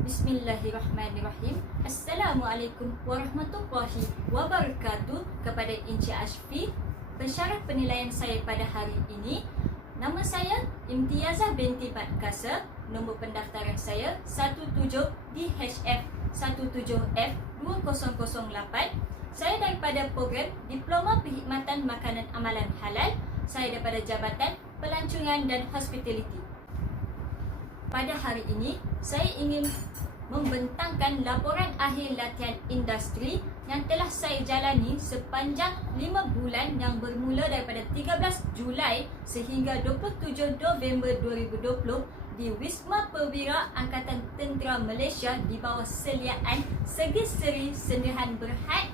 Bismillahirrahmanirrahim. Assalamualaikum warahmatullahi wabarakatuh kepada Encik Ashfi. Pensyarah penilaian saya pada hari ini, nama saya Imtiazah binti Badkasa. Nombor pendaftaran saya 17DHF 17F2008. Saya daripada program Diploma Perkhidmatan Makanan Amalan Halal. Saya daripada Jabatan Pelancongan dan Hospitality. Pada hari ini, saya ingin membentangkan laporan akhir latihan industri yang telah saya jalani sepanjang 5 bulan yang bermula daripada 13 Julai sehingga 27 November 2020 di Wisma Perwira Angkatan Tentera Malaysia di bawah seliaan Segi Seri Sendirian Berhad.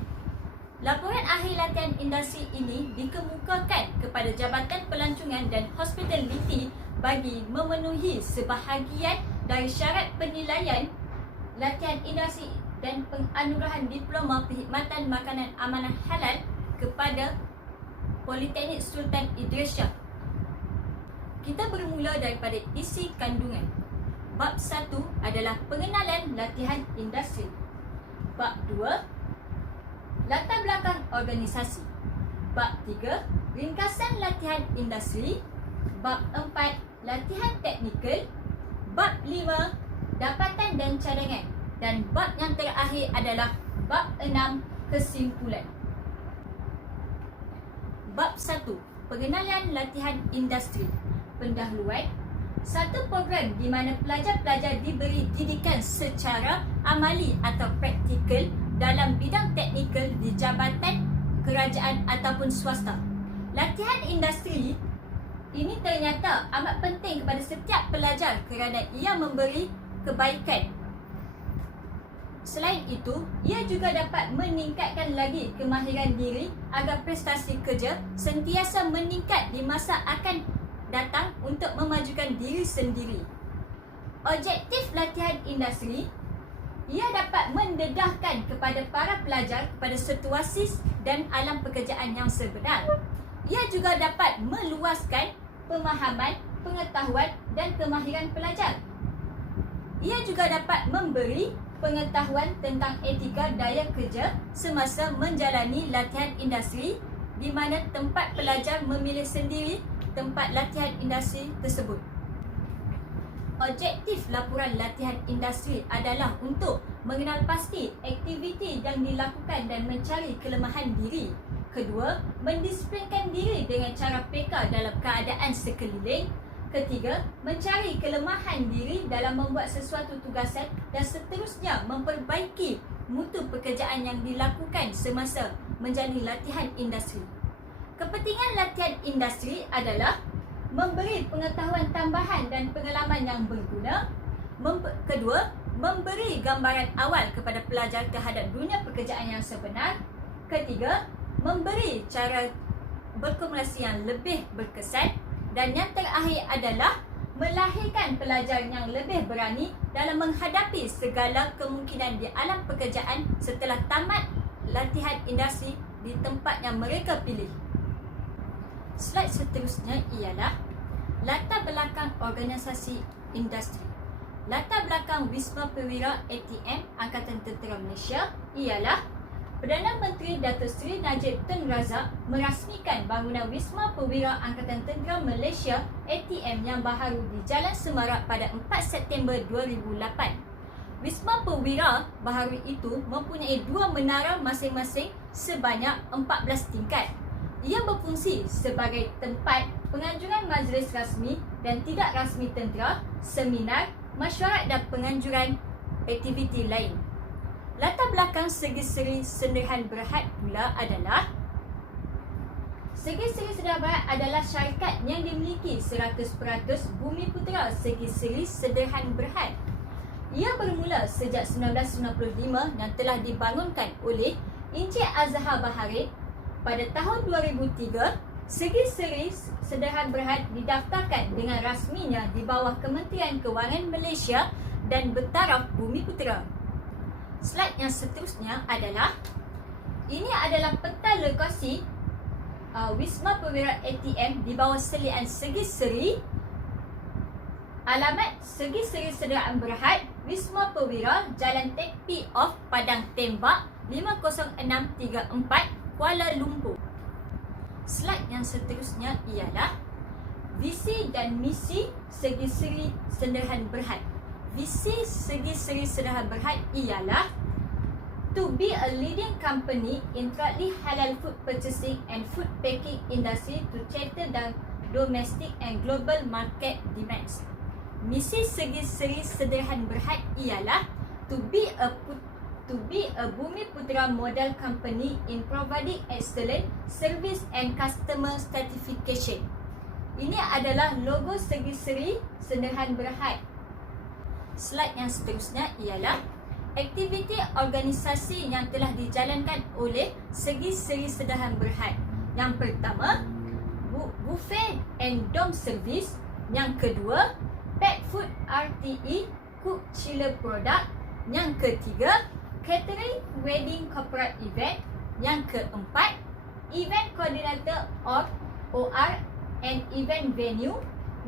Laporan akhir latihan industri ini dikemukakan kepada Jabatan Pelancongan dan Hospitality bagi memenuhi sebahagian dari syarat penilaian latihan industri dan penganugerahan Diploma Perkhidmatan Makanan Amanah Halal kepada Politeknik Sultan Idris Shah. Kita bermula daripada isi kandungan. Bab 1 adalah pengenalan latihan industri. Bab 2, latar belakang organisasi. Bab 3, ringkasan latihan industri. Bab 4, latihan teknikal. Bab 5, dapatan dan cadangan. Dan bab yang terakhir adalah bab 6, kesimpulan. Bab 1, pengenalan latihan industri. Pendahuluan. Satu program di mana pelajar-pelajar diberi didikan secara amali atau praktikal dalam bidang teknikal di jabatan kerajaan ataupun swasta. Latihan industri ini ternyata amat penting kepada setiap pelajar kerana ia memberi kebaikan. Selain itu, ia juga dapat meningkatkan lagi kemahiran diri agar prestasi kerja sentiasa meningkat di masa akan datang untuk memajukan diri sendiri. Objektif latihan industri, ia dapat mendedahkan kepada para pelajar kepada situasi dan alam pekerjaan yang sebenar. Ia juga dapat meluaskan pemahaman, pengetahuan dan kemahiran pelajar. Ia juga dapat memberi pengetahuan tentang etika daya kerja semasa menjalani latihan industri di mana tempat pelajar memilih sendiri tempat latihan industri tersebut. Objektif laporan latihan industri adalah untuk mengenal pasti aktiviti yang dilakukan dan mencari kelemahan diri. Kedua, mendisiplinkan diri dengan cara peka dalam keadaan sekeliling. Ketiga, mencari kelemahan diri dalam membuat sesuatu tugasan dan seterusnya memperbaiki mutu pekerjaan yang dilakukan semasa menjalani latihan industri. Kepentingan latihan industri adalah memberi pengetahuan tambahan dan pengalaman yang berguna. Kedua, memberi gambaran awal kepada pelajar terhadap dunia pekerjaan yang sebenar. Ketiga, memberi cara berkomunikasi yang lebih berkesan. Dan yang terakhir adalah melahirkan pelajar yang lebih berani dalam menghadapi segala kemungkinan di alam pekerjaan setelah tamat latihan industri di tempat yang mereka pilih. Slide seterusnya ialah latar belakang organisasi industri. Latar belakang Wisma Perwira ATM Angkatan Tentera Malaysia ialah Perdana Menteri Datuk Seri Najib Tun Razak merasmikan bangunan Wisma Perwira Angkatan Tentera Malaysia ATM yang baharu di Jalan Semarak pada 4 September 2008. Wisma Perwira baharu itu mempunyai 2 menara masing-masing sebanyak 14 tingkat. Ia berfungsi sebagai tempat penganjuran majlis rasmi dan tidak rasmi tentera, seminar, mesyuarat dan penganjuran aktiviti lain. Latar belakang Segi Seri Sendirian Berhad pula adalah Segi Seri Sendirian Berhad adalah syarikat yang dimiliki 100% Bumi Putera Segi Seri Sendirian Berhad. Ia bermula sejak 1995 dan telah dibangunkan oleh Encik Azhar Baharudin. Pada tahun 2003, Segi Seri Sendirian Berhad didaftarkan dengan rasminya di bawah Kementerian Kewangan Malaysia dan bertaraf Bumi Putera. Slide yang seterusnya adalah ini adalah peta lokasi Wisma Perwira ATM di bawah selian Segi Seri Alamat Segi Seri Sederaan Berhad, Wisma Perwira, Jalan Tekpi Off, Padang Tembak, 50634, Kuala Lumpur. Slide yang seterusnya ialah visi dan misi Segi Seri Sederhan Berhad. Visi Segi Seri Sederhan Berhad ialah to be a leading company in thirdly halal food purchasing and food packing industry to cater the domestic and global market demands. Misi Segi Seri Sederhan Berhad ialah to be a Bumi Putera model company in providing excellent service and customer certification. Ini adalah logo Segi Seri Sederhan Berhad. Slide yang seterusnya ialah aktiviti organisasi yang telah dijalankan oleh Segi Seri Sederhan Berhad. Yang pertama, buffet and dome service. Yang kedua, pet food RTE cook chiller product. Yang ketiga, catering wedding corporate event. Yang keempat, event coordinator OR and event venue.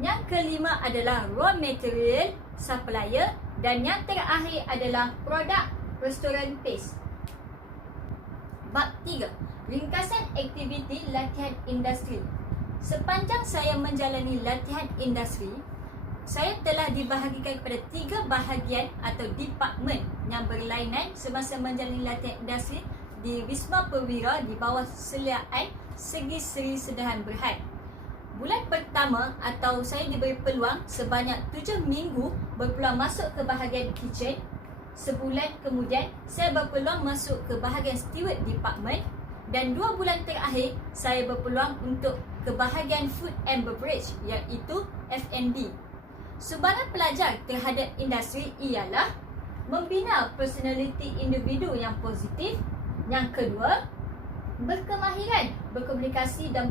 Yang kelima adalah raw material supplier. Dan yang terakhir adalah produk restoran paste. Bab 3. Ringkasan aktiviti latihan industri. Sepanjang saya menjalani latihan industri, saya telah dibahagikan kepada 3 bahagian atau department yang berlainan semasa menjalani latihan industri di Wisma Perwira di bawah seliaan Segi Seri Sederhan Berhad. Bulan pertama atau saya diberi peluang sebanyak 7 minggu berpeluang masuk ke bahagian kitchen. Sebulan kemudian saya berpeluang masuk ke bahagian steward department. Dan 2 bulan terakhir saya berpeluang untuk ke bahagian food and beverage iaitu F&B. Sumbangan pelajar terhadap industri ialah membina personaliti individu yang positif. Yang kedua, berkemahiran berkomunikasi dan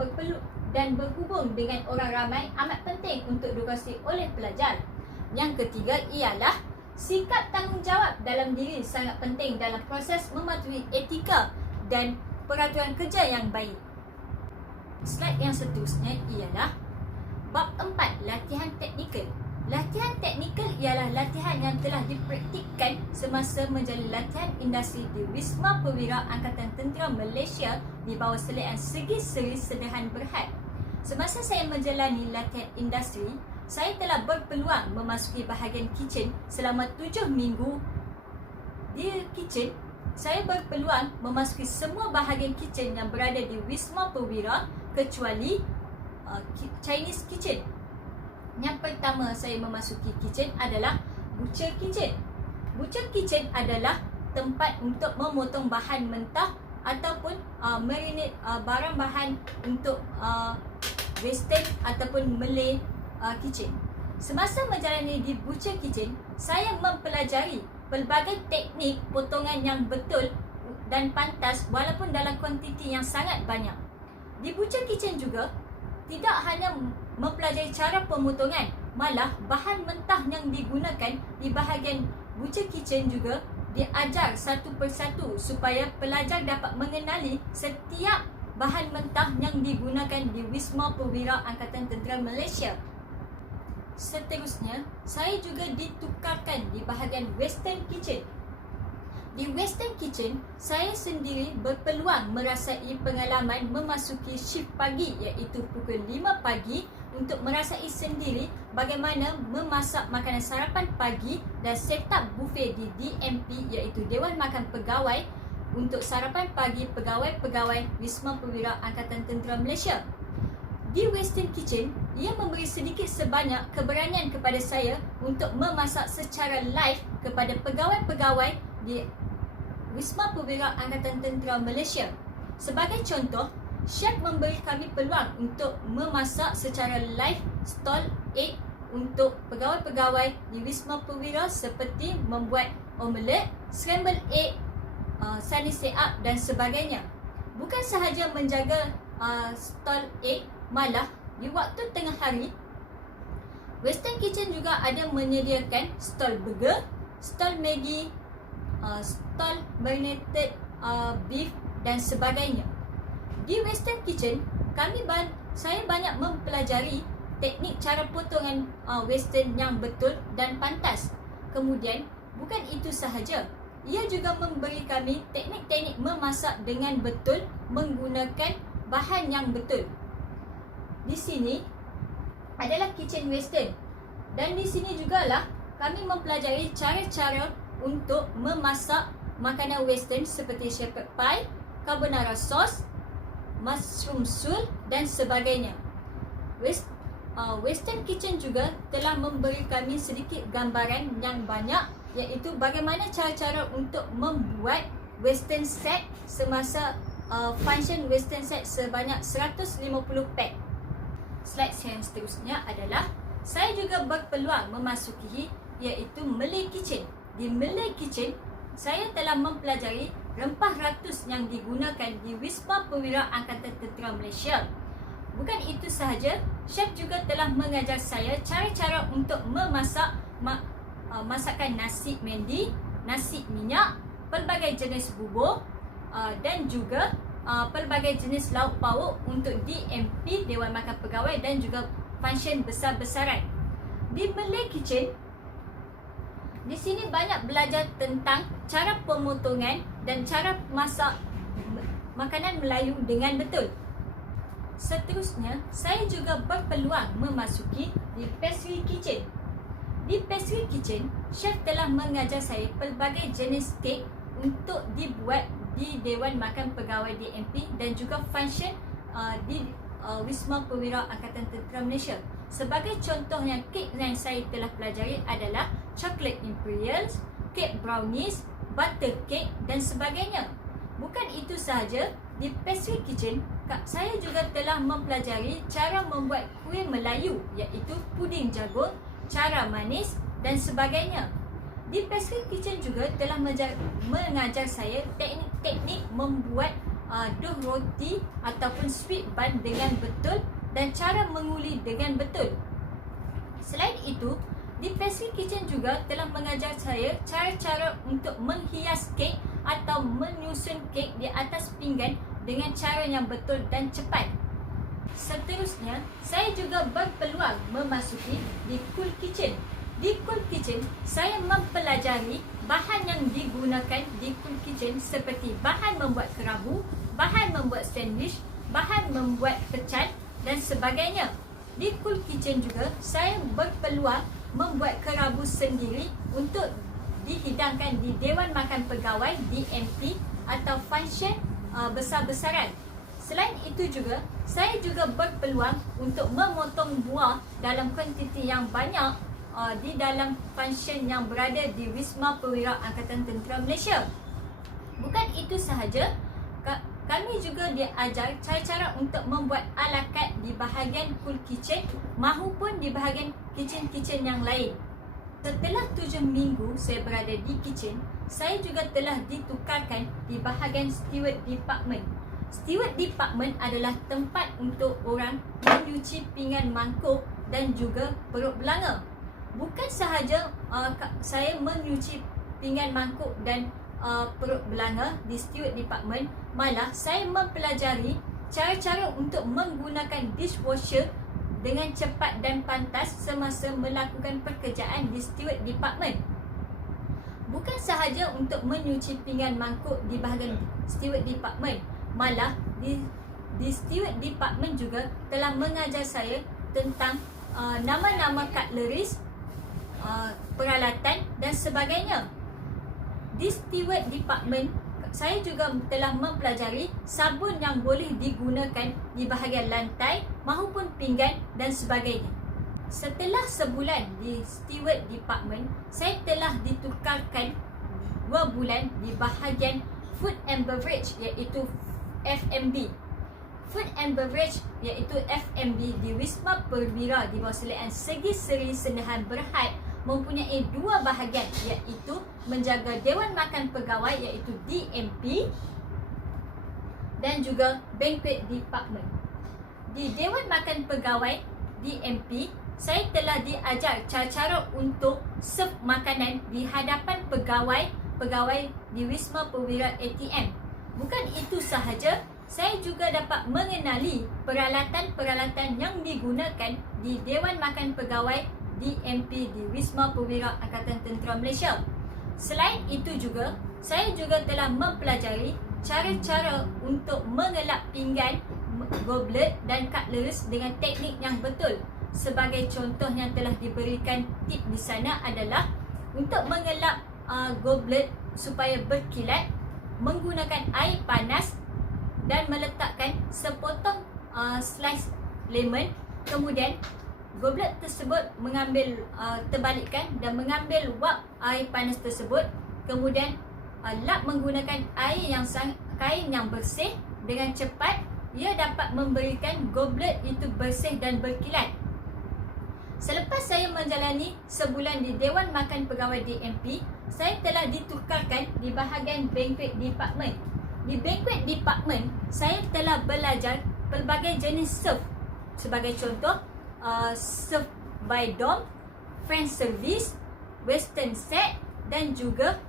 berhubung dengan orang ramai amat penting untuk dikuasai oleh pelajar. Yang ketiga ialah sikap tanggungjawab dalam diri sangat penting dalam proses mematuhi etika dan peraturan kerja yang baik. Slide yang seterusnya ialah bab 4, latihan teknikal. Latihan teknikal ialah latihan yang telah dipraktikkan semasa menjalani latihan industri di Wisma Perwira Angkatan Tentera Malaysia di bawah seliaan Segi Seri Sederhan Berhad. Semasa saya menjalani latihan industri, saya telah berpeluang memasuki bahagian kitchen selama 7 minggu. Di kitchen, saya berpeluang memasuki semua bahagian kitchen yang berada di Wisma Perwira kecuali Chinese kitchen. Yang pertama saya memasuki kitchen adalah butcher kitchen. Butcher kitchen adalah tempat untuk memotong bahan mentah ataupun marinate barang bahan untuk western ataupun Malay kitchen. Semasa menjalani di butcher kitchen, saya mempelajari pelbagai teknik potongan yang betul dan pantas walaupun dalam kuantiti yang sangat banyak. Di butcher kitchen juga tidak hanya mempelajari cara pemotongan, malah bahan mentah yang digunakan di bahagian butcher kitchen juga diajar satu persatu supaya pelajar dapat mengenali setiap bahan mentah yang digunakan di Wisma Perwira Angkatan Tentera Malaysia. Seterusnya, saya juga ditukarkan di bahagian Western Kitchen. Di Western Kitchen, saya sendiri berpeluang merasai pengalaman memasuki shift pagi iaitu pukul 5 pagi untuk merasai sendiri bagaimana memasak makanan sarapan pagi dan set up buffet di DMP iaitu Dewan Makan Pegawai untuk sarapan pagi pegawai-pegawai Wisma Perwira Angkatan Tentera Malaysia. Di Western Kitchen, ia memberi sedikit sebanyak keberanian kepada saya untuk memasak secara live kepada pegawai-pegawai di Wisma Perwira Angkatan Tentera Malaysia. Sebagai contoh, chef memberi kami peluang untuk memasak secara live stall egg untuk pegawai-pegawai di Wisma Perwira seperti membuat omelette, scrambled egg, sunny side up dan sebagainya. Bukan sahaja menjaga stall egg, malah di waktu tengah hari, Western Kitchen juga ada menyediakan stall burger, stall Maggi, stall marinated beef dan sebagainya. Di Western Kitchen, saya banyak mempelajari teknik cara potongan western yang betul dan pantas. Kemudian, bukan itu sahaja, ia juga memberi kami teknik-teknik memasak dengan betul menggunakan bahan yang betul. Di sini adalah kitchen western, dan di sini jugalah kami mempelajari cara-cara untuk memasak makanan western seperti shepherd pie, carbonara sauce, mushroom soup dan sebagainya. Western Kitchen juga telah memberi kami sedikit gambaran yang banyak, iaitu bagaimana cara-cara untuk membuat western set semasa function western set sebanyak 150 pack. Slide yang seterusnya adalah saya juga berpeluang memasuki iaitu Malay Kitchen. Di Malay Kitchen, saya telah mempelajari rempah ratus yang digunakan di Wisma Perwira Angkatan Tentera Malaysia. Bukan itu sahaja, chef juga telah mengajar saya cara-cara untuk memasak masakan nasi mendi, nasi minyak, pelbagai jenis bubur dan juga pelbagai jenis lauk pauk untuk DMP, Dewan Makan Pegawai, dan juga function besar-besaran. Di Malay Kitchen, di sini banyak belajar tentang cara pemotongan dan cara masak makanan Melayu dengan betul. Seterusnya, saya juga berpeluang memasuki di Pastry Kitchen. Di Pastry Kitchen, chef telah mengajar saya pelbagai jenis kek untuk dibuat di Dewan Makan Pegawai DMP dan juga function di Wisma Perwira Angkatan Tentera Malaysia. Sebagai contohnya, kek yang saya telah pelajari adalah chocolate imperials, kek brownies, butter cake dan sebagainya. Bukan itu sahaja, di Pastry Kitchen, saya juga telah mempelajari cara membuat kuih Melayu, iaitu puding jagung, cara manis dan sebagainya. Di Pastry Kitchen juga telah mengajar saya teknik-teknik membuat dough roti ataupun sweet bun dengan betul dan cara menguli dengan betul. Selain itu, di Pastry Kitchen juga telah mengajar saya cara-cara untuk menghias kek atau menyusun kek di atas pinggan dengan cara yang betul dan cepat. Seterusnya, saya juga berpeluang memasuki di Cool Kitchen. Di Cool Kitchen, saya mempelajari bahan yang digunakan di Cool Kitchen seperti bahan membuat kerabu, bahan membuat sandwich, bahan membuat pecan dan sebagainya. Di Cool Kitchen juga, saya berpeluang membuat kerabu sendiri untuk dihidangkan di Dewan Makan Pegawai DMP atau function besar-besaran. Selain itu juga, saya juga berpeluang untuk memotong buah dalam kuantiti yang banyak di dalam function yang berada di Wisma Perwira Angkatan Tentera Malaysia. Bukan itu sahaja, kami juga diajar cara-cara untuk membuat ala carte di bahagian Cool Kitchen mahupun di bahagian kitchen-kitchen yang lain. Setelah 7 minggu saya berada di kitchen, saya juga telah ditukarkan di bahagian Steward Department. Steward Department adalah tempat untuk orang menyuci pinggan mangkuk dan juga perut belanga. Bukan sahaja saya menyuci pinggan mangkuk dan perut belanga di Steward Department, malah saya mempelajari cara-cara untuk menggunakan dishwasher dengan cepat dan pantas semasa melakukan pekerjaan di Steward Department. Bukan sahaja untuk menyuci pinggan mangkuk di bahagian Steward Department, malah di Steward Department juga telah mengajar saya tentang nama-nama cutleries, peralatan dan sebagainya. Di Steward Department, saya juga telah mempelajari sabun yang boleh digunakan di bahagian lantai mahupun pinggan dan sebagainya. Setelah sebulan di Steward Department, saya telah ditukarkan 2 bulan di bahagian Food and Beverage, iaitu FMB. Food and Beverage iaitu FMB di Wisma Perwira di bawah selian Segi Seri Sendahan Berhad mempunyai 2 bahagian, iaitu menjaga Dewan Makan Pegawai iaitu DMP dan juga Banquet Department. Di Dewan Makan Pegawai DMP, saya telah diajar cara-cara untuk serve makanan di hadapan pegawai di Wisma Perwira ATM. Bukan itu sahaja, saya juga dapat mengenali peralatan-peralatan yang digunakan di Dewan Makan Pegawai DMP di Wisma Perwira Angkatan Tentera Malaysia. Selain itu juga, saya juga telah mempelajari cara-cara untuk mengelap pinggan, goblet dan cutleries dengan teknik yang betul. Sebagai contoh yang telah diberikan tip di sana adalah untuk mengelap goblet supaya berkilat, menggunakan air panas dan meletakkan sepotong slice lemon. Kemudian goblet tersebut terbalikkan dan mengambil wap air panas tersebut. Kemudian lap menggunakan kain yang bersih dengan cepat. Ia dapat memberikan goblet itu bersih dan berkilat. Selepas saya menjalani sebulan di Dewan Makan Pegawai DMP, saya telah ditukarkan di bahagian banquet department. Di banquet department, saya telah belajar pelbagai jenis serve. Sebagai contoh, serve by dom, French service, western set dan juga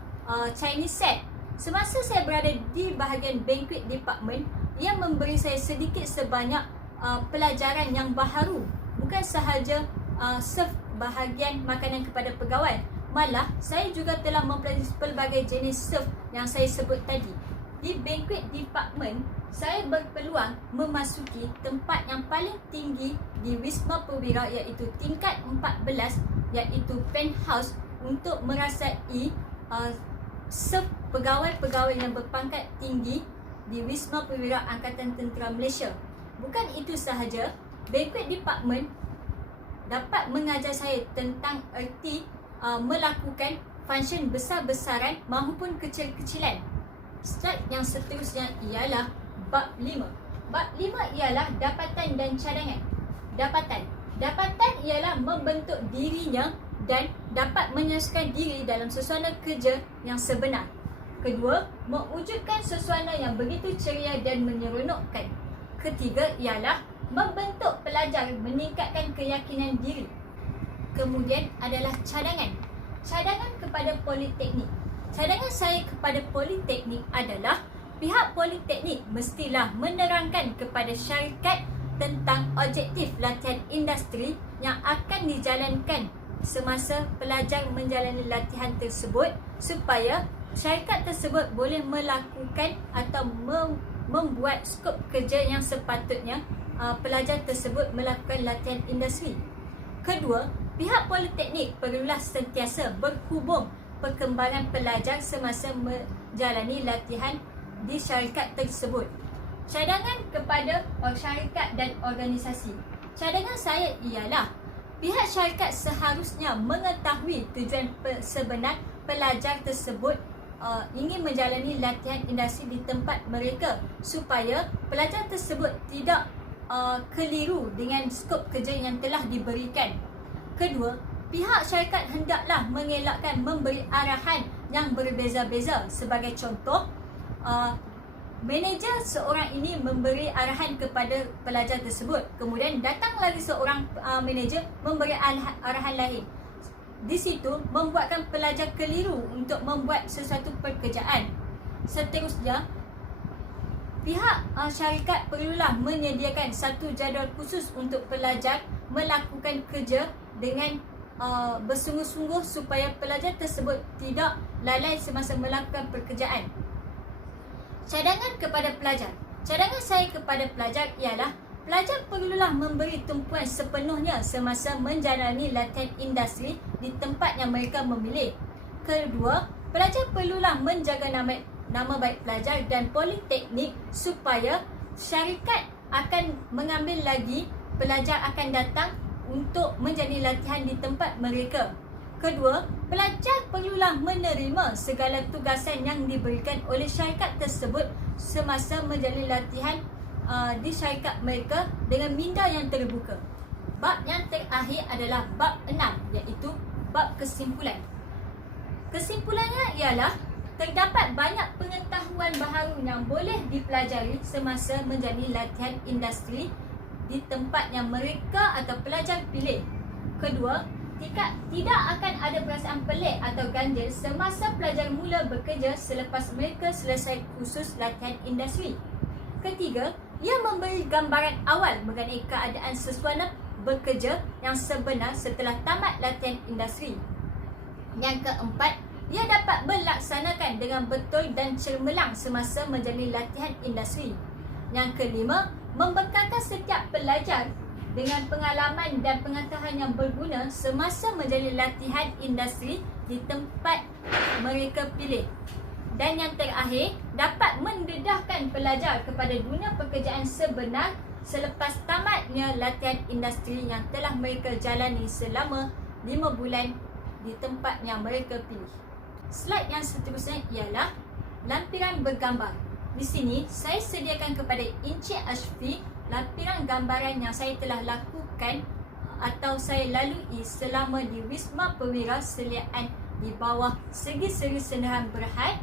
Chinese set. Semasa saya berada di bahagian banquet department, ia memberi saya sedikit sebanyak pelajaran yang baharu. Bukan sahaja serve bahagian makanan kepada pegawai, malah saya juga telah mempelajari pelbagai jenis serve yang saya sebut tadi. Di banquet department, saya berpeluang memasuki tempat yang paling tinggi di Wisma Perwira, iaitu tingkat 14, iaitu penthouse, untuk merasai serve pegawai-pegawai yang berpangkat tinggi di Wisma Perwira Angkatan Tentera Malaysia. Bukan itu sahaja, banquet department dapat mengajar saya tentang erti melakukan function besar-besaran maupun kecil-kecilan. Slide yang seterusnya ialah bab 5. Bab 5 ialah dapatan dan cadangan. Dapatan ialah membentuk dirinya dan dapat menyelesaikan diri dalam suasana kerja yang sebenar. Kedua, mewujudkan suasana yang begitu ceria dan menyeronokkan. Ketiga ialah membentuk pelajar meningkatkan keyakinan diri. Kemudian adalah cadangan. Cadangan kepada politeknik. Cadangan saya kepada politeknik adalah pihak politeknik mestilah menerangkan kepada syarikat tentang objektif latihan industri yang akan dijalankan semasa pelajar menjalani latihan tersebut, supaya syarikat tersebut boleh melakukan atau membuat skop kerja yang sepatutnya pelajar tersebut melakukan latihan industri. Kedua, pihak politeknik perlulah sentiasa berhubung perkembangan pelajar semasa menjalani latihan di syarikat tersebut. Cadangan kepada syarikat dan organisasi. Cadangan saya ialah pihak syarikat seharusnya mengetahui tujuan sebenar pelajar tersebut ingin menjalani latihan industri di tempat mereka, supaya pelajar tersebut tidak keliru dengan skop kerja yang telah diberikan. Kedua, pihak syarikat hendaklah mengelakkan memberi arahan yang berbeza-beza. Sebagai contoh, manager seorang ini memberi arahan kepada pelajar tersebut, kemudian datang lagi seorang manager memberi arahan lain. Di situ membuatkan pelajar keliru untuk membuat sesuatu pekerjaan. Seterusnya, pihak syarikat perlulah menyediakan satu jadual khusus untuk pelajar melakukan kerja dengan bersungguh-sungguh, supaya pelajar tersebut tidak lalai semasa melakukan pekerjaan. Cadangan kepada pelajar. Cadangan saya kepada pelajar ialah pelajar perlulah memberi tumpuan sepenuhnya semasa menjalani latihan industri di tempat yang mereka memilih. Kedua, pelajar perlulah menjaga nama baik pelajar dan politeknik, supaya syarikat akan mengambil lagi pelajar akan datang untuk menjadi latihan di tempat mereka. Kedua, pelajar perlulah menerima segala tugasan yang diberikan oleh syarikat tersebut semasa menjalani latihan di syarikat mereka dengan minda yang terbuka. Bab yang terakhir adalah bab 6, iaitu bab kesimpulan. Kesimpulannya ialah terdapat banyak pengetahuan baharu yang boleh dipelajari semasa menjalani latihan industri di tempat yang mereka atau pelajar pilih. Kedua, tidak akan ada perasaan pelik atau ganjil semasa pelajar mula bekerja selepas mereka selesai kursus latihan industri. Ketiga, ia memberi gambaran awal mengenai keadaan sesuana bekerja yang sebenar setelah tamat latihan industri. Yang keempat, ia dapat melaksanakan dengan betul dan cemerlang semasa menjalani latihan industri. Yang kelima, membekalkan setiap pelajar dengan pengalaman dan pengetahuan yang berguna semasa menjalani latihan industri di tempat mereka pilih. Dan yang terakhir, dapat mendedahkan pelajar kepada dunia pekerjaan sebenar selepas tamatnya latihan industri yang telah mereka jalani selama 5 bulan di tempat yang mereka pilih. Slide yang seterusnya ialah lampiran bergambar. Di sini, saya sediakan kepada Encik Ashfi lampiran gambaran yang saya telah lakukan atau saya lalui selama di Wisma Perwira Seliaan di bawah Segi-Seri Sendahan Berhad.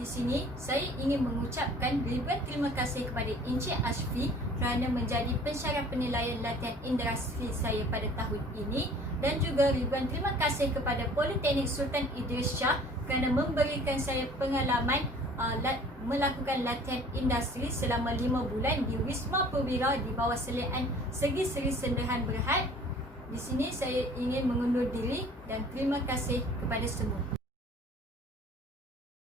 Di sini, saya ingin mengucapkan ribuan terima kasih kepada Encik Ashfi kerana menjadi pensyarah penilaian latihan industri saya pada tahun ini, dan juga ribuan terima kasih kepada Politeknik Sultan Idris Shah kerana memberikan saya pengalaman melakukan latihan industri selama 5 bulan di Wisma Perwira di bawah Seliaan Segi-Seri Sendahan Berhad. Di sini saya ingin mengundur diri dan terima kasih kepada semua.